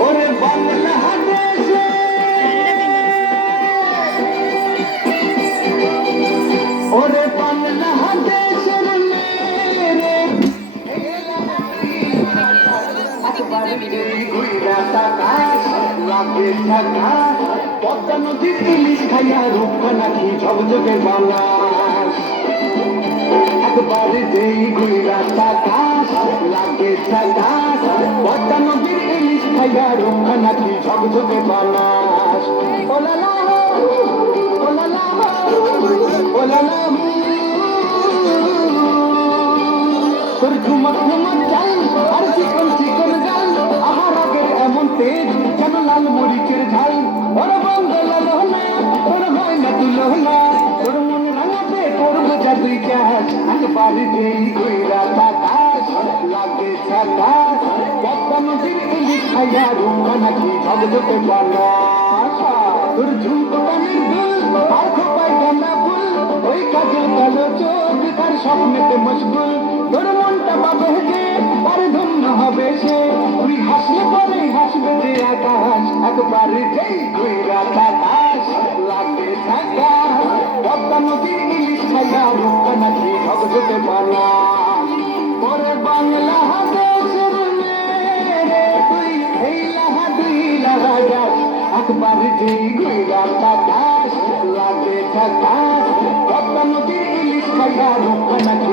ওরে বাংলাদেশে ওরে বাংলাদেশের মেরে ঘুইরা টাকা লাগে টাকা পদ্মা নদীর ইলিশ খাইয়া রূপ নাকি ঝকঝকে বাংলাদেশ একবারে যেই ঘুইরা টাকা লাগে টাকা পদ্মা নদীর ইলিশ খাইয়া রূপ নাকি ঝকঝকে বাংলাদেশ ওলালা ওলালা ওলালা তোর ঝুমক ঝুমক চাই আর চিকন চিকন গাল আমার আগের এমন তেজ কেন লাল মরিচের ঝাল ওর বঙ্গল লোহনা তোর হয় না তুলনা তোর মন রাঙাতে তোর বোঝা তুই চাস একবারে যেই ঘুইরা বাতাস লাগে ছাতাস পদ্মা নদীর ইলিশ খাইয়া রুমা নাকি ঝকঝকে বালাস তোর ঝুমকো কানের দুল আর খোপায় গাঁদা ফুল ওই কাজল কালো চোখ তার স্বপ্নেতে মশগুল তোর মনটা পাবে যে আর ধন্য হবে সে তুই হাসলে পরে হাসবে যে আকাশ একবারে যেই ঘুইরা বাতাস লাগে ছাতাস পদ্মা নদীর ইলিশ খাইয়া রুমা নাকি ঝকঝকে বালাস ওরে বাংলাদেশের মেরে তুই এই লাহা দুই লাহা যাস একবার যেই ঘুইরা বাতাস লাগে ছাতাস পদ্মা নদীর ইলিশ খাইয়া রূপ নাকি